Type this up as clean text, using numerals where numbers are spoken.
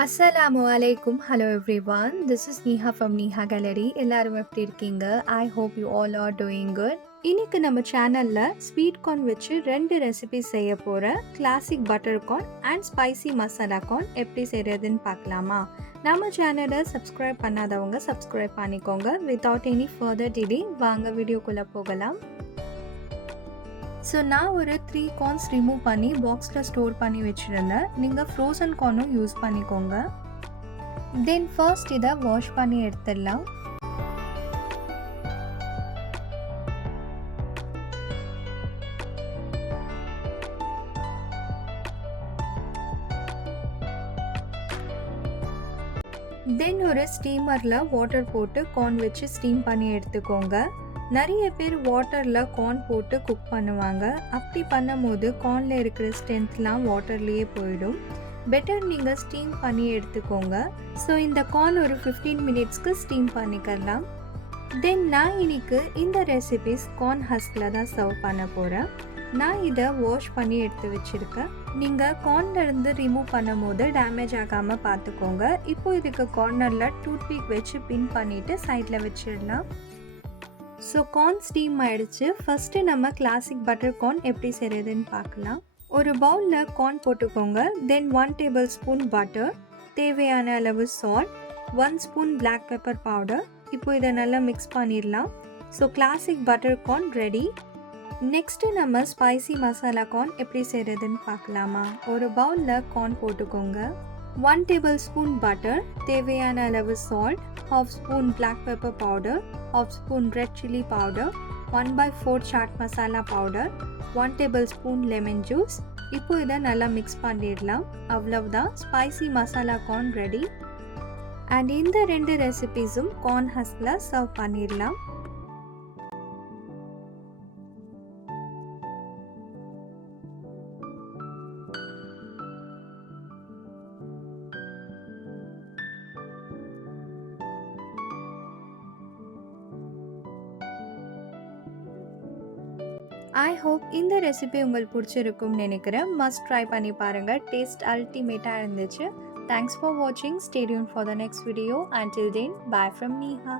அஸ்ஸலாமு அலைக்கும். Hello everyone. This is Neha from Neha gallery. எல்லாரும் எப்படி இருக்கீங்க? I hope you all are doing good. இன்னைக்கு நம்ம சேனல்ல ஸ்வீட் கார்ன் வச்சு 2 ரெசிபி செய்ய போகிறேன். Classic butter corn and spicy masala corn எப்படி செய்கிறதுன்னு பார்க்கலாமா? நம்ம சேனலை சப்ஸ்கிரைப் பண்ணாதவங்க சப்ஸ்கிரைப் பண்ணிக்கோங்க. வித்தவுட் எனி ஃபர்தர் டிலே வாங்க வீடியோக்குள்ளே போகலாம். ஸோ நான் ஒரு 3 கார்ன்ஸ் ரிமூவ் பண்ணி பாக்ஸில் ஸ்டோர் பண்ணி வச்சுருந்தேன். நீங்கள் ஃப்ரோசன் கார்னும் யூஸ் பண்ணிக்கோங்க. தென் ஃபர்ஸ்ட் இதை வாஷ் பண்ணி எடுத்துடலாம். தென் ஒரு ஸ்டீமரில் வாட்டர் போட்டு கார்ன் வச்சு ஸ்டீம் பண்ணி எடுத்துக்கோங்க. நிறைய பேர் வாட்டரில் கார்ன் போட்டு குக் பண்ணுவாங்க. அப்படி பண்ணும்போது கார்னில் இருக்கிற ஸ்ட்ரென்த்லாம் வாட்டர்லேயே போயிடும். பெட்டர் நீங்கள் ஸ்டீம் பண்ணி எடுத்துக்கோங்க. ஸோ இந்த கார்ன் ஒரு 15 மினிட்ஸ்க்கு ஸ்டீம் பண்ணிக்கலாம். தென் நான் இன்னைக்கு இந்த ரெசிபிஸ் கார்ன் ஹஸ்கில் தான் சர்வ் பண்ண போகிறேன். நான் இதை வாஷ் பண்ணி எடுத்து வச்சுருக்கேன். நீங்கள் கார்ன்லேருந்து ரிமூவ் பண்ணும் போது டேமேஜ் ஆகாமல் பார்த்துக்கோங்க. இப்போ இதுக்கு கார்னரில் டூத்பிக் வச்சு பின் பண்ணிவிட்டு சைடில் வச்சிடலாம். ஸோ கார்ன் ஸ்டீம் ஆகிடுச்சு. ஃபஸ்ட்டு நம்ம கிளாசிக் பட்டர் கார்ன் எப்படி செய்கிறதுன்னு பார்க்கலாம். ஒரு பவுலில் கார்ன் போட்டுக்கோங்க. தென் 1 டேபிள் ஸ்பூன் பட்டர், தேவையான அளவு salt, 1 spoon black pepper powder. இப்போ இதை நல்லா மிக்ஸ் பண்ணிடலாம். So classic butter corn ready. Next நம்ம ஸ்பைசி மசாலா கார்ன் எப்படி செய்கிறதுன்னு பார்க்கலாமா? ஒரு பவுலில் கார்ன் போட்டுக்கோங்க. 1 டேபிள் ஸ்பூன் பட்டர், தேவையான அளவு salt, 1/2 spoon black pepper powder, 1/2 spoon red chilli powder, 1/4 chaat masala powder, 1 tablespoon lemon juice. இப்போ இதை நல்லா மிக்ஸ் பண்ணிடலாம். அவ்வளவுதான், spicy masala corn ready. And இந்த 2 ரெசிபீஸும் கார்ன் ஹஸ்கில் சர்வ் பண்ணிடலாம். ஐ ஹோப் இந்த ரெசிபி உங்களுக்கு பிடிச்சிருக்கும்னு நினைக்கிறேன். மஸ்ட் ட்ரை பண்ணி பாருங்கள். டேஸ்ட் அல்டிமேட்டாக இருந்துச்சு. தேங்க்ஸ் ஃபார் வாட்சிங். Stay tune for the next video. Until then, by from நீஹா.